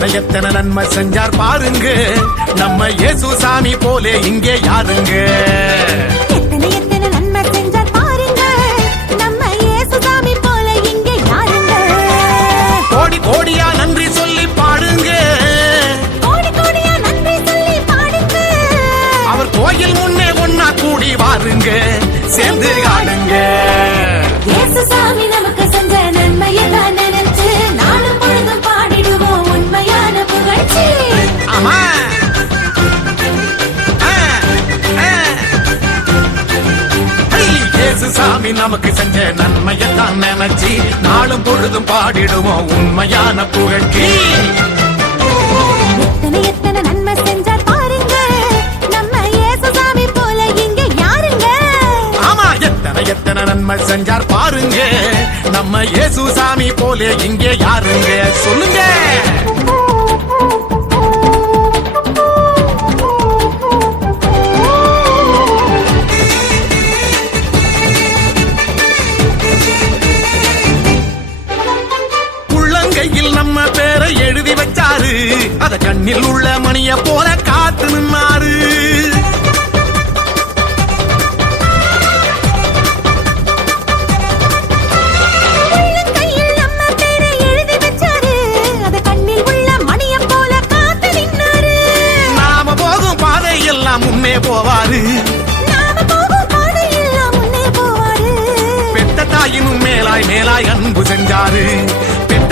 எத்தனை எத்தனை நன்மை செஞ்சார் பாருங்க. நம்ம இயேசு சாமி போலே இங்கே யாருங்க? எத்தனை எத்தனை நன்மை செஞ்சார் பாருங்க. நம்ம இயேசுசாமி போல இங்க யாருங்க? கோடி கோடியா நன்றி சொல்லி பாடுங்க. கோடி கோடியா நன்றி சொல்லி பாடுங்க. அவர் கோயில் முன்னே ஒன்னா கூடி வாருங்க. சேர்ந்து ஆடுங்க நமக்கு சாமி நமக்கு செஞ்ச நன்மையத்தான் நினைச்சு நாளும் பொழுதும் பாடிடுவோம் உண்மையான புகழ்ச்சி. எத்தனை எத்தனை நன்மை செஞ்சார் பாருங்க. நம்ம இயேசுசாமி போல இங்க யாருங்க? ஆமா எத்தனை எத்தனை நன்மை செஞ்சார் பாருங்க. நம்ம இயேசு சாமி போலே இங்கே யாருங்க? சொல்லுங்க. அத கண்ணில் உள்ள மணிய போல காத்து நின்னாரு. முன்னே போவாரு. பெத்த தாயினும் மேலாய் மேலாய் அன்பு செஞ்சாரு.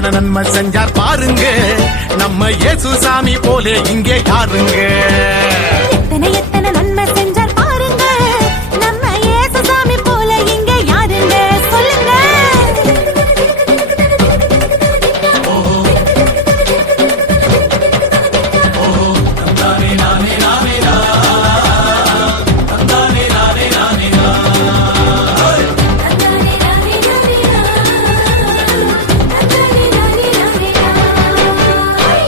எத்தனை நன்மை செஞ்சார் பாருங்க. நம்ம இயேசு சாமி போலே இங்கே யாருங்க? எத்தனை எத்தனை